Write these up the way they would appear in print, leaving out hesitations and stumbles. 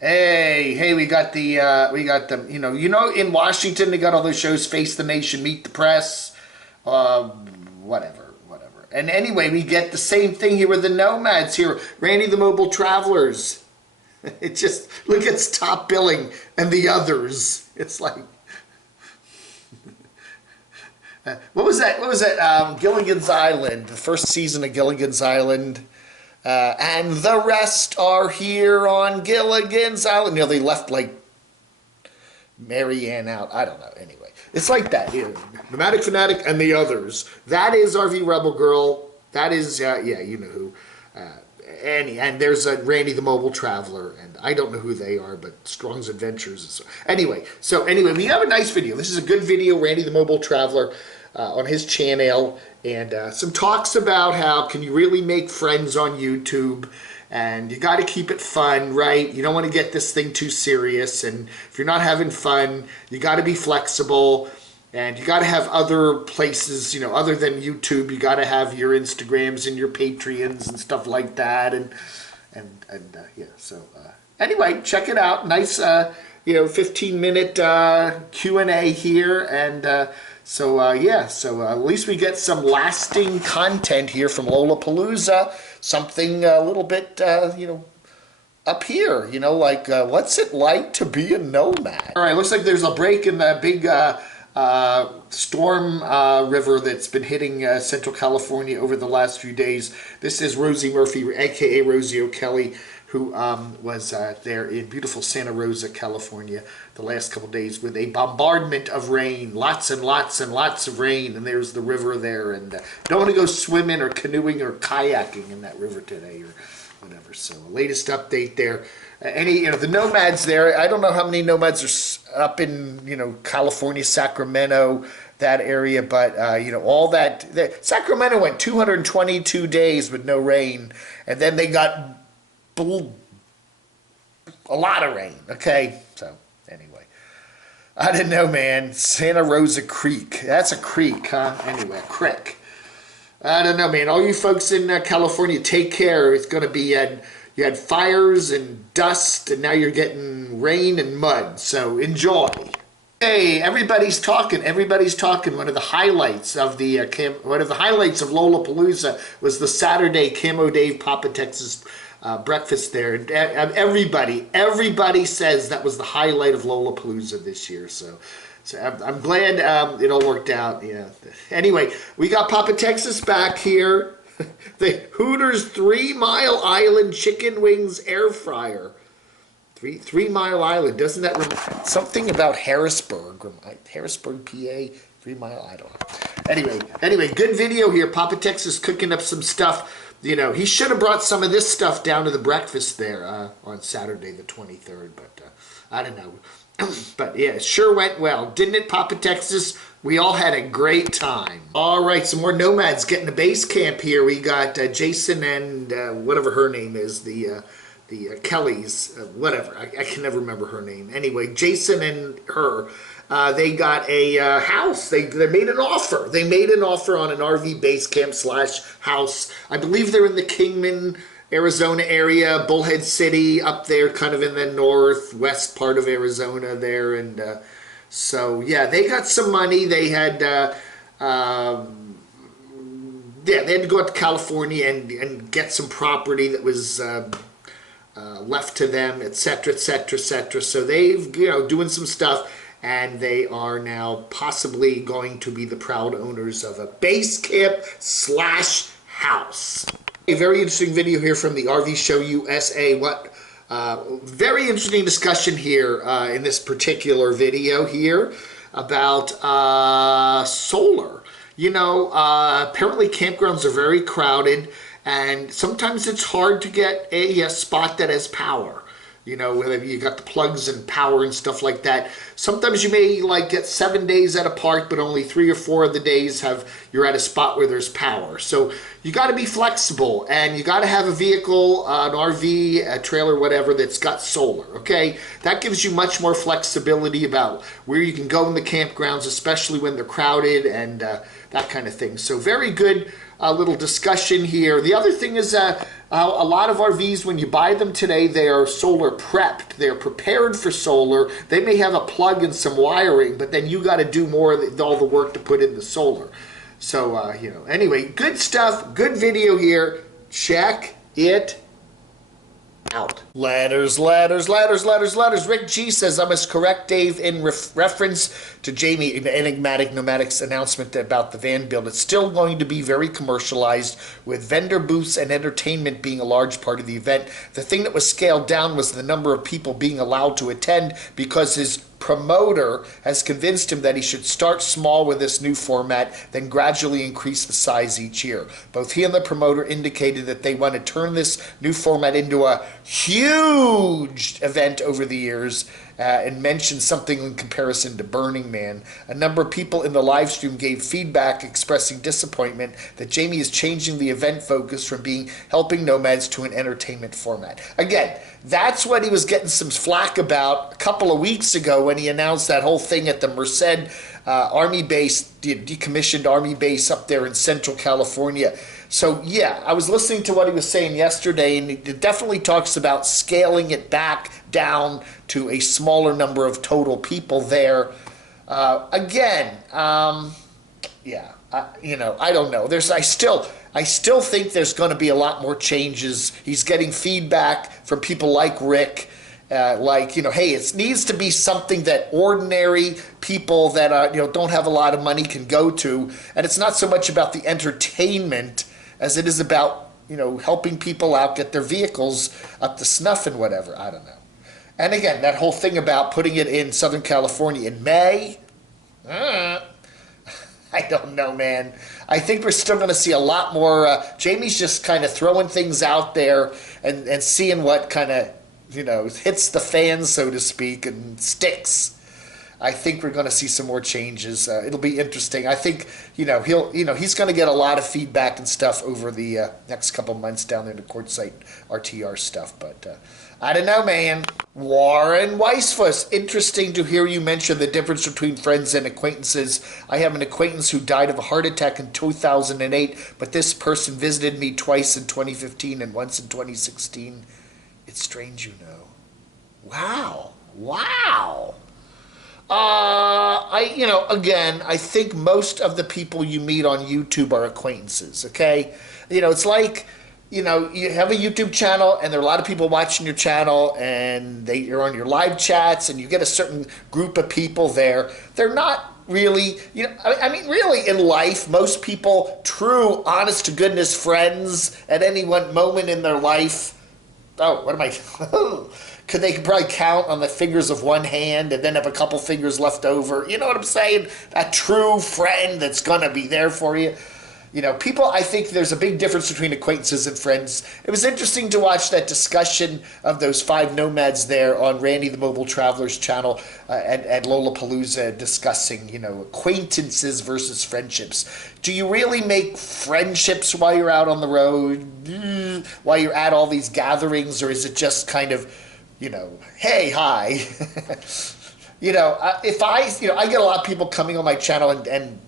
Hey, we got the, in Washington they got all those shows, Face the Nation, Meet the Press, uh, whatever. And anyway, we get the same thing here with the Nomads here, Randy the Mobile Travelers. It just, look at its top billing and the others. It's like, what was that? What was that? Gilligan's Island, the first season of Gilligan's Island. And the rest are here on Gilligan's Island. They left like Marianne out. I don't know. Anyway, it's like that. Nomadic Fanatic and the others. That is RV Rebel Girl. That is, yeah, you know who. And there's Randy the Mobile Traveler, and I don't know who they are, but Strong's Adventures. Anyway, we have a nice video. This is a good video, Randy the Mobile Traveler, on his channel, and some talks about how can you really make friends on YouTube, and you got to keep it fun, right? You don't want to get this thing too serious, and if you're not having fun, you got to be flexible. And you got to have other places, other than YouTube. You got to have your Instagrams and your Patreons and stuff like that. And yeah. So anyway, check it out. Nice, 15-minute Q&A here. And yeah. So at least we get some lasting content here from Lollapalooza. Something a little bit, up here. Like what's it like to be a nomad? All right. Looks like there's a break in the big. Storm river that's been hitting Central California over the last few days. This is Rosie Murphy, aka Rosie O'Kelly, who was there in beautiful Santa Rosa, California, the last couple days with a bombardment of rain, lots and lots and lots of rain, and there's the river there. And don't want to go swimming or canoeing or kayaking in that river today or whatever. So latest update there. The Nomads there, I don't know how many Nomads are up in, California, Sacramento, that area, but, all that, Sacramento went 222 days with no rain, and then they got a lot of rain, okay? So, anyway, I didn't know, man. Santa Rosa Creek, that's a creek, huh? Anyway, a creek. I don't know, man. All you folks in California, take care. It's going to be... You had fires and dust, and now you're getting rain and mud. So enjoy. Hey, everybody's talking. Everybody's talking. One of the highlights of Lollapalooza was the Saturday Camo Dave Papa Texas breakfast there. And everybody says that was the highlight of Lollapalooza this year. So I'm glad it all worked out. Yeah. Anyway, we got Papa Texas back here. The Hooters 3 Mile Island Chicken Wings Air Fryer. 3 Mile Island. Doesn't that remember something about Harrisburg? Harrisburg, PA? 3 Mile, I don't know. Anyway, good video here. Papa Texas cooking up some stuff. He should have brought some of this stuff down to the breakfast there on Saturday the 23rd, but I don't know. But yeah, it sure went well. Didn't it, Papa Texas? We all had a great time. All right, some more Nomads getting to base camp here. We got Jason and whatever her name is, the Kellys, whatever. I can never remember her name. Anyway, Jason and her, they got a house. They made an offer. They made an offer on an RV base camp / house. I believe they're in the Kingman, Arizona area, Bullhead City, up there, kind of in the northwest part of Arizona there, and so yeah, they got some money. They had, they had to go out to California and get some property that was left to them, etc., etc., etc. So they've, doing some stuff, and they are now possibly going to be the proud owners of a base camp / house. A very interesting video here from the RV Show USA. Very interesting discussion here in this particular video here about solar. Apparently campgrounds are very crowded, and sometimes it's hard to get a spot that has power. Whether you got the plugs and power and stuff like that. Sometimes you may get 7 days at a park, but only 3 or 4 of the days you're at a spot where there's power. So you got to be flexible, and you got to have a vehicle, an RV, a trailer, whatever, that's got solar. Okay, that gives you much more flexibility about where you can go in the campgrounds, especially when they're crowded and that kind of thing. So very good little discussion here. The other thing is a lot of RVs, when you buy them today, they are solar prepped. They're prepared for solar. They may have a plug and some wiring, but then you got to do more of all the work to put in the solar. So, you know, anyway, good stuff. Good video here. Check it out. Letters. Rick G says, I must correct Dave in reference to Jamie in the Enigmatic Nomadic's announcement about the van build. It's still going to be very commercialized, with vendor booths and entertainment being a large part of the event. The thing that was scaled down was the number of people being allowed to attend, because his promoter has convinced him that he should start small with this new format, then gradually increase the size each year. Both he and the promoter indicated that they want to turn this new format into a huge event over the years, and mentioned something in comparison to Burning Man. A number of people in the live stream gave feedback expressing disappointment that Jamie is changing the event focus from being helping nomads to an entertainment format. Again, that's what he was getting some flack about a couple of weeks ago when he announced that whole thing at the Merced Army base, decommissioned Army base up there in Central California. So yeah, I was listening to what he was saying yesterday, and it definitely talks about scaling it back down to a smaller number of total people there. Yeah, you know, I don't know. I still think there's going to be a lot more changes. He's getting feedback from people like Rick, like, you know, hey, it needs to be something that ordinary people that you know, don't have a lot of money can go to, and it's not so much about the entertainment as it is about, you know, helping people out get their vehicles up to snuff and whatever. I don't know. And again, that whole thing about putting it in Southern California in May, I don't know, man. I think we're still going to see a lot more. Jamie's just kind of throwing things out there and seeing what kind of, you know, hits the fan, so to speak, and sticks. I think we're going to see some more changes. It'll be interesting. I think, you know, he's going to get a lot of feedback and stuff over the next couple months down there in the quartzite RTR stuff. But I don't know, man. Warren Weisfuss, interesting to hear you mention the difference between friends and acquaintances. I have an acquaintance who died of a heart attack in 2008, but this person visited me twice in 2015 and once in 2016. It's strange, you know. Wow. Again, I think most of the people you meet on YouTube are acquaintances, okay? You know, it's like, you know, you have a YouTube channel and there are a lot of people watching your channel and you're on your live chats and you get a certain group of people there. They're not really, you know, I mean, really in life, most people, true, honest to goodness friends at any one moment in their life, they could probably count on the fingers of one hand and then have a couple fingers left over. You know what I'm saying? A true friend that's going to be there for you. You know, people, I think there's a big difference between acquaintances and friends. It was interesting to watch that discussion of those 5 nomads there on Randy the Mobile Traveler's channel at Lollapalooza, discussing, you know, acquaintances versus friendships. Do you really make friendships while you're out on the road, while you're at all these gatherings, or is it just kind of, you know, hey, hi? You know, I get a lot of people coming on my channel and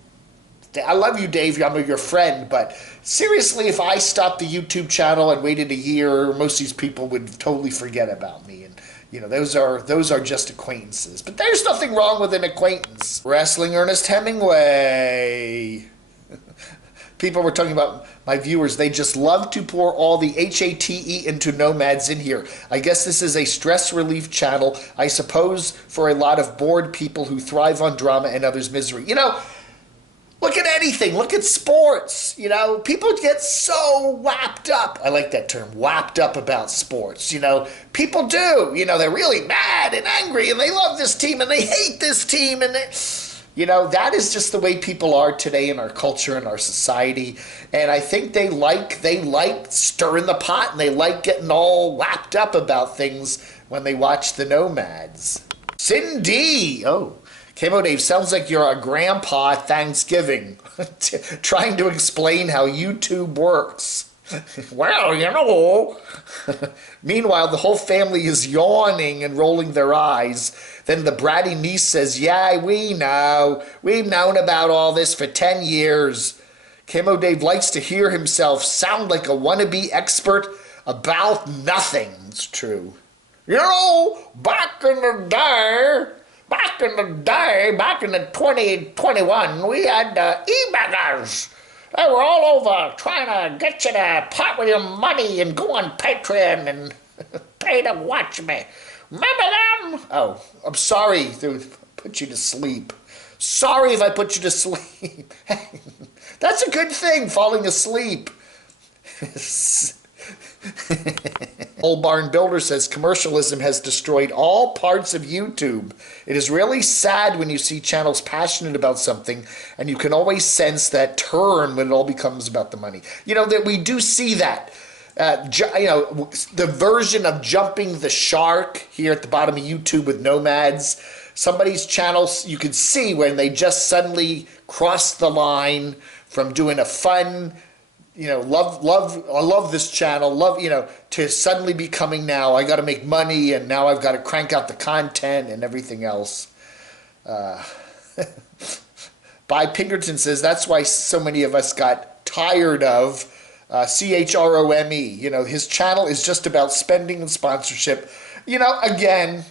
I love you, Dave, I'm your friend, but seriously, if I stopped the YouTube channel and waited a year, most of these people would totally forget about me. And, you know, those are just acquaintances. But there's nothing wrong with an acquaintance. Wrestling Ernest Hemingway. People were talking about my viewers. They just love to pour all the HATE into Nomads in here. I guess this is a stress relief channel, I suppose, for a lot of bored people who thrive on drama and others' misery. You know, look at anything. Look at sports. You know, people get so wrapped up. I like that term, wrapped up about sports. You know, people do. You know, they're really mad and angry and they love this team and they hate this team. And you know, that is just the way people are today in our culture and our society. And I think they like stirring the pot and they like getting all wrapped up about things when they watch the Nomads. Cindy. Oh. Camo Dave, sounds like you're a grandpa at Thanksgiving, trying to explain how YouTube works. Well, you know. Meanwhile, the whole family is yawning and rolling their eyes. Then the bratty niece says, yeah, we know. We've known about all this for 10 years. Camo Dave likes to hear himself sound like a wannabe expert about nothing. It's true. You know, back in the 2021, we had e-beggars. They were all over trying to get you to part with your money and go on Patreon and pay to watch me. Remember them? Oh, I'm sorry to put you to sleep. Sorry if I put you to sleep. That's a good thing, falling asleep. Old Barn Builder says commercialism has destroyed all parts of YouTube. It is really sad when you see channels passionate about something, and you can always sense that turn when it all becomes about the money. You know, that we do see that. You know, the version of jumping the shark here at the bottom of YouTube with Nomads. Somebody's channels, you can see when they just suddenly cross the line from doing a fun, you know, I love this channel, you know, to suddenly becoming now, I got to make money and now I've got to crank out the content and everything else. By Pinkerton says, that's why so many of us got tired of CHROME. You know, his channel is just about spending and sponsorship. You know, again,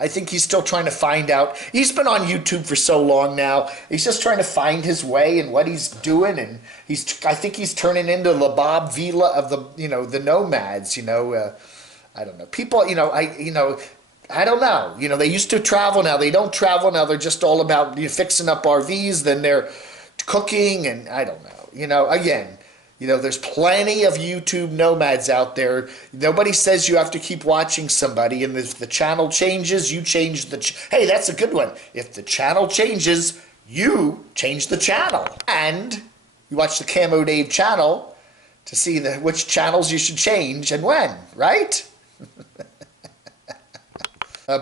I think he's still trying to find out. He's been on YouTube for so long now. He's just trying to find his way and what he's doing, and I think he's turning into the Bob Vila of the, you know, the Nomads. You know, I don't know. People, I don't know. You know, they used to travel. Now they don't travel. Now they're just all about, you know, fixing up RVs. Then they're cooking, and I don't know. You know, again. You know, there's plenty of YouTube nomads out there. Nobody says you have to keep watching somebody, and if the channel changes, you change the hey, that's a good one. If the channel changes, you change the channel. And you watch the Camo Dave channel to see which channels you should change and when, right?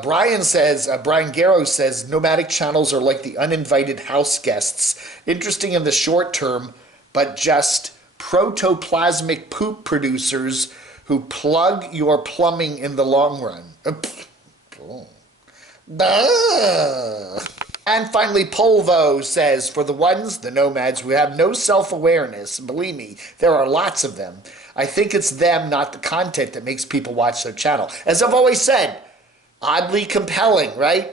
Brian Garrow says, nomadic channels are like the uninvited house guests. Interesting in the short term, but just protoplasmic poop producers who plug your plumbing in the long run. And finally, Polvo says, for the ones, the nomads, who have no self-awareness, believe me, there are lots of them. I think it's them, not the content, that makes people watch their channel. As I've always said, oddly compelling, right?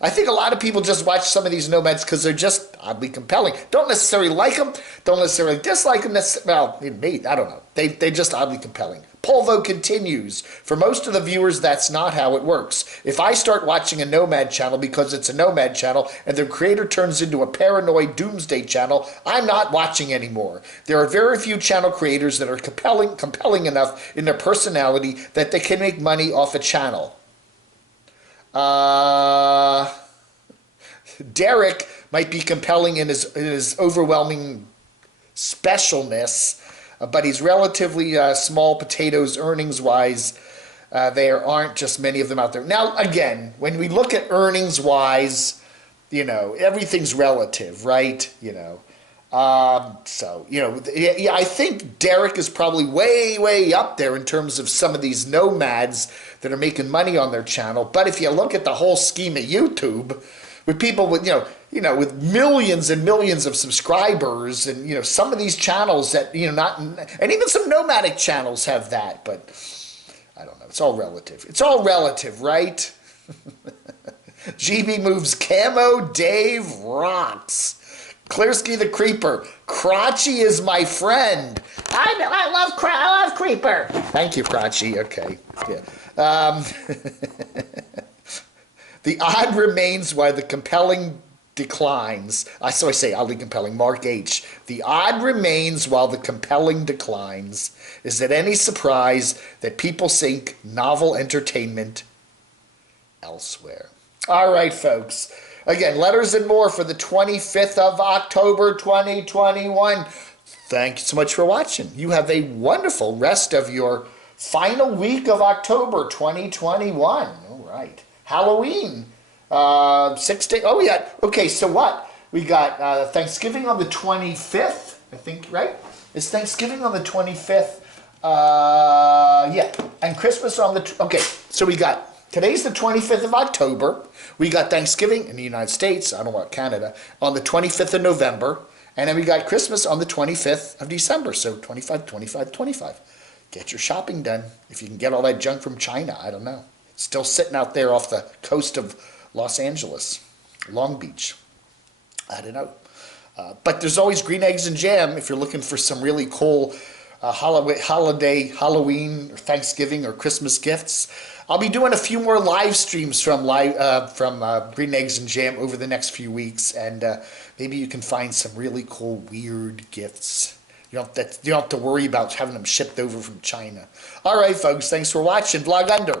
I think a lot of people just watch some of these nomads because they're just oddly compelling. Don't necessarily like them, don't necessarily dislike them. Well, maybe, I don't know. They're just oddly compelling. Polvo continues, for most of the viewers, that's not how it works. If I start watching a nomad channel because it's a nomad channel and the creator turns into a paranoid doomsday channel, I'm not watching anymore. There are very few channel creators that are compelling enough in their personality that they can make money off a channel. Derek might be compelling in his overwhelming specialness, but he's relatively small potatoes earnings-wise. There aren't just many of them out there. Now, again, when we look at earnings-wise, you know, everything's relative, right? You know, so, you know, yeah, I think Derek is probably way, way up there in terms of some of these nomads that are making money on their channel. But if you look at the whole scheme of YouTube, with people with, you know, with millions and millions of subscribers, and, you know, some of these channels that, you know, and even some nomadic channels have that, but I don't know. It's all relative. It's all relative, right? GB moves, Camo Dave rocks. Clearsky the Creeper, Crotchy is my friend. I love Creeper. Thank you, Crotchy. Okay, yeah. The odd remains while the compelling declines. So I say oddly compelling. Mark H. The odd remains while the compelling declines. Is it any surprise that people seek novel entertainment elsewhere? All right, folks. Again, letters and more for the 25th of October, 2021. Thank you so much for watching. You have a wonderful rest of your final week of October, 2021. All right. Halloween. 6 days. Oh, yeah. Okay, so what? We got Thanksgiving on the 25th, I think, right? Is Thanksgiving on the 25th? Yeah. And Christmas on the... Okay, so we got... Today's the 25th of October. We got Thanksgiving in the United States, I don't know about Canada, on the 25th of November. And then we got Christmas on the 25th of December. So 25, 25, 25. Get your shopping done. If you can get all that junk from China, I don't know. Still sitting out there off the coast of Los Angeles, Long Beach. I don't know. But there's always green eggs and jam if you're looking for some really cool holiday, Halloween, or Thanksgiving, or Christmas gifts. I'll be doing a few more live streams from Green Eggs and Jam over the next few weeks, and maybe you can find some really cool, weird gifts. You don't have to worry about having them shipped over from China. All right, folks, thanks for watching. Vlog Under.